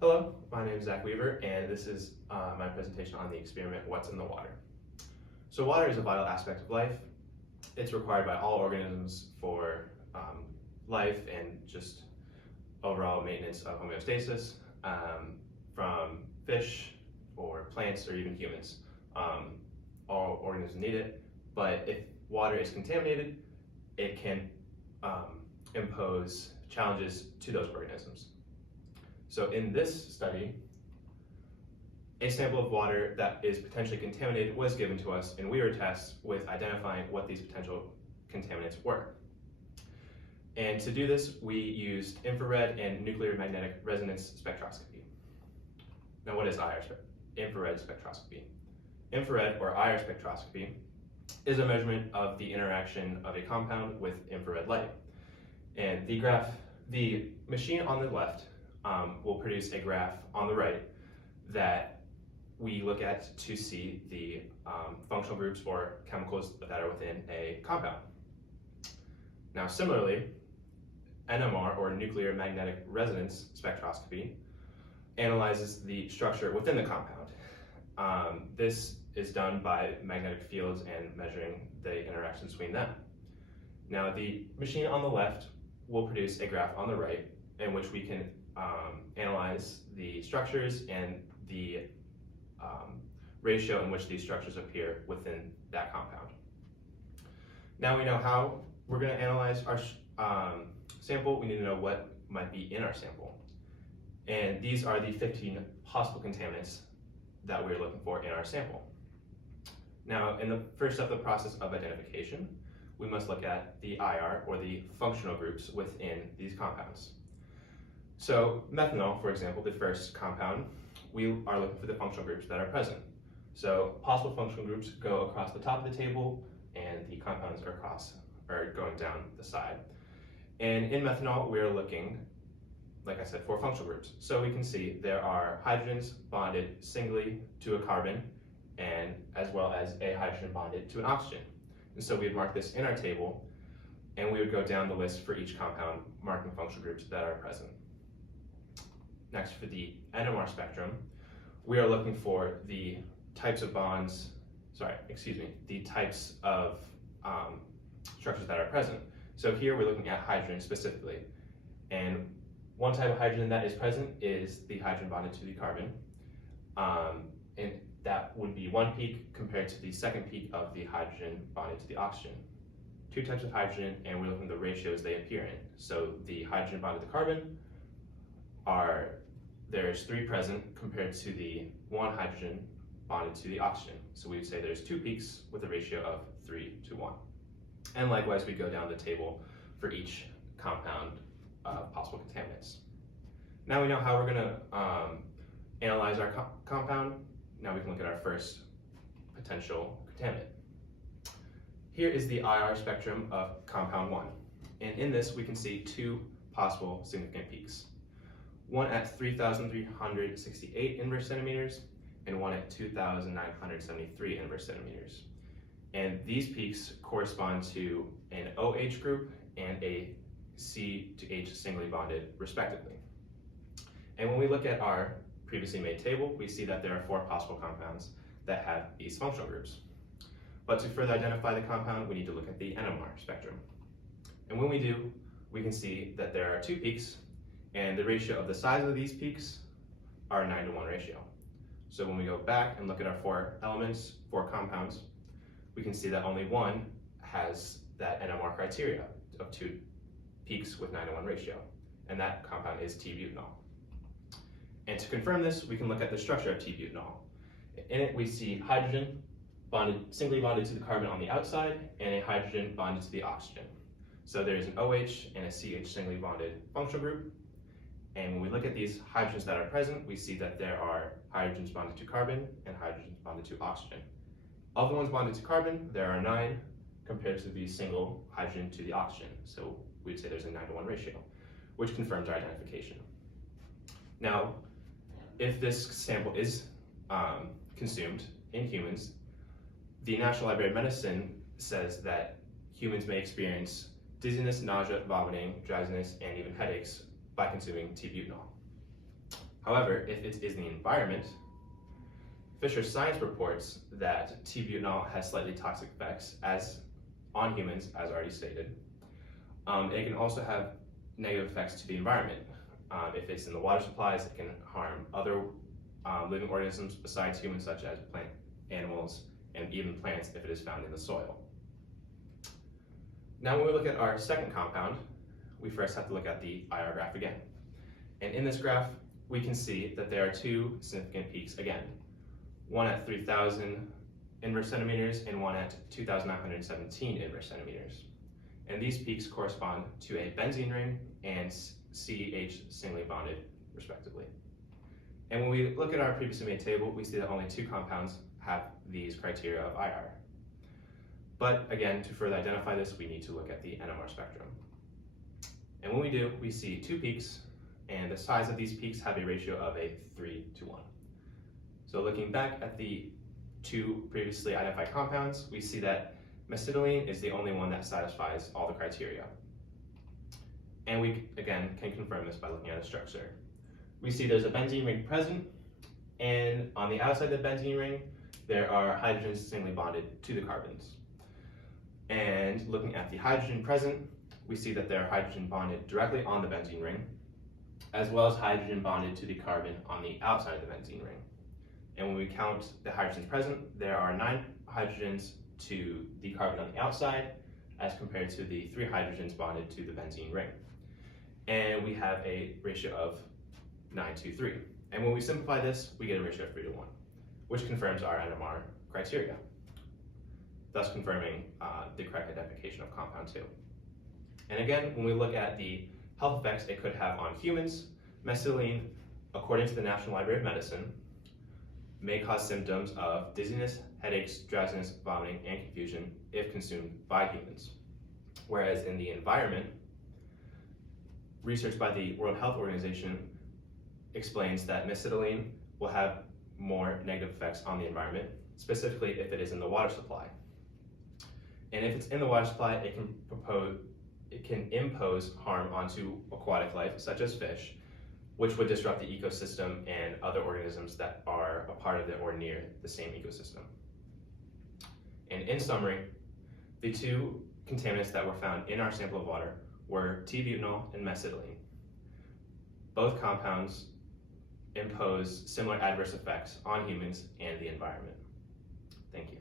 Hello, my name is Zach Weaver, and this is my presentation on the experiment, What's in the Water? So water is a vital aspect of life. It's required by all organisms for life and just overall maintenance of homeostasis, from fish or plants or even humans. All organisms need it, but if water is contaminated, it can impose challenges to those organisms. So in this study, a sample of water that is potentially contaminated was given to us, and we were tasked with identifying what these potential contaminants were. And to do this, we used infrared and nuclear magnetic resonance spectroscopy. Now, what is infrared spectroscopy? Infrared or IR spectroscopy is a measurement of the interaction of a compound with infrared light. And the machine on the left will produce a graph on the right that we look at to see the functional groups or chemicals that are within a compound. Now, similarly, NMR or nuclear magnetic resonance spectroscopy analyzes the structure within the compound. This is done by magnetic fields and measuring the interactions between them. Now, the machine on the left will produce a graph on the right in which we can analyze the structures and the ratio in which these structures appear within that compound. Now we know how we're going to analyze our sample. We need to know what might be in our sample. And these are the 15 possible contaminants that we're looking for in our sample. Now, in the first step of the process of identification, we must look at the IR, or the functional groups within these compounds. So methanol, for example, the first compound, we are looking for the functional groups that are present. So possible functional groups go across the top of the table, and the compounds are going down the side. And in methanol, we're looking, like I said, for functional groups. So we can see there are hydrogens bonded singly to a carbon, and as well as a hydrogen bonded to an oxygen. And so we'd mark this in our table, and we would go down the list for each compound, marking functional groups that are present. Next, for the NMR spectrum, we are looking for the types of the types of structures that are present. So here we're looking at hydrogen specifically. And one type of hydrogen that is present is the hydrogen bonded to the carbon. And that would be one peak compared to the second peak of the hydrogen bonded to the oxygen. Two types of hydrogen, and we're looking at the ratios they appear in. So the hydrogen bonded to carbon there's 3 present compared to the 1 hydrogen bonded to the oxygen. So we would say there's 2 peaks with a ratio of 3 to 1. And likewise, we go down the table for each compound of possible contaminants. Now we know how we're going to analyze our compound. Now we can look at our first potential contaminant. Here is the IR spectrum of compound 1. And in this, we can see 2 possible significant peaks. One at 3,368 inverse centimeters and one at 2,973 inverse centimeters. And these peaks correspond to an OH group and a C to H singly bonded, respectively. And when we look at our previously made table, we see that there are 4 possible compounds that have these functional groups. But to further identify the compound, we need to look at the NMR spectrum. And when we do, we can see that there are 2 peaks, and the ratio of the size of these peaks are a 9-to-1 ratio. So when we go back and look at our 4 compounds, we can see that only one has that NMR criteria of 2 peaks with 9-to-1 ratio, and that compound is T-butanol. And to confirm this, we can look at the structure of T-butanol. In it, we see hydrogen singly bonded to the carbon on the outside, and a hydrogen bonded to the oxygen. So there's an OH and a CH singly bonded functional group. And when we look at these hydrogens that are present, we see that there are hydrogens bonded to carbon and hydrogens bonded to oxygen. Of the ones bonded to carbon, there are 9 compared to the single hydrogen to the oxygen. So we'd say there's a 9-to-1 ratio, which confirms our identification. Now, if this sample is consumed in humans, the National Library of Medicine says that humans may experience dizziness, nausea, vomiting, drowsiness, and even headaches by consuming T-butanol. However, if it is the environment, Fisher Science reports that T-butanol has slightly toxic effects on humans, as already stated. It can also have negative effects to the environment. If it's in the water supplies, it can harm other living organisms besides humans, such as plant animals and even plants if it is found in the soil. Now when we look at our second compound, we first have to look at the IR graph again. And in this graph, we can see that there are two significant peaks again. One at 3,000 inverse centimeters and one at 2,917 inverse centimeters. And these peaks correspond to a benzene ring and CH singly bonded, respectively. And when we look at our previously made table, we see that only two compounds have these criteria of IR. But again, to further identify this, we need to look at the NMR spectrum. And when we do, we see two peaks, and the size of these peaks have a ratio of a 3:1. So looking back at the two previously identified compounds, we see that mesitylene is the only one that satisfies all the criteria. And we, again, can confirm this by looking at the structure. We see there's a benzene ring present, and on the outside of the benzene ring, there are hydrogens singly bonded to the carbons. And looking at the hydrogen present, we see that there are hydrogen bonded directly on the benzene ring, as well as hydrogen bonded to the carbon on the outside of the benzene ring. And when we count the hydrogens present, there are 9 hydrogens to the carbon on the outside, as compared to the 3 hydrogens bonded to the benzene ring. And we have a ratio of 9:3. And when we simplify this, we get a ratio of 3:1, which confirms our NMR criteria, thus confirming the correct identification of compound 2. And again, when we look at the health effects it could have on humans, mesitylene, according to the National Library of Medicine, may cause symptoms of dizziness, headaches, drowsiness, vomiting, and confusion if consumed by humans. Whereas in the environment, research by the World Health Organization explains that mesitylene will have more negative effects on the environment, specifically if it is in the water supply. And if it's in the water supply, it can impose harm onto aquatic life, such as fish, which would disrupt the ecosystem and other organisms that are a part of it or near the same ecosystem. And in summary, the two contaminants that were found in our sample of water were T-butanol and mesitylene. Both compounds impose similar adverse effects on humans and the environment. Thank you.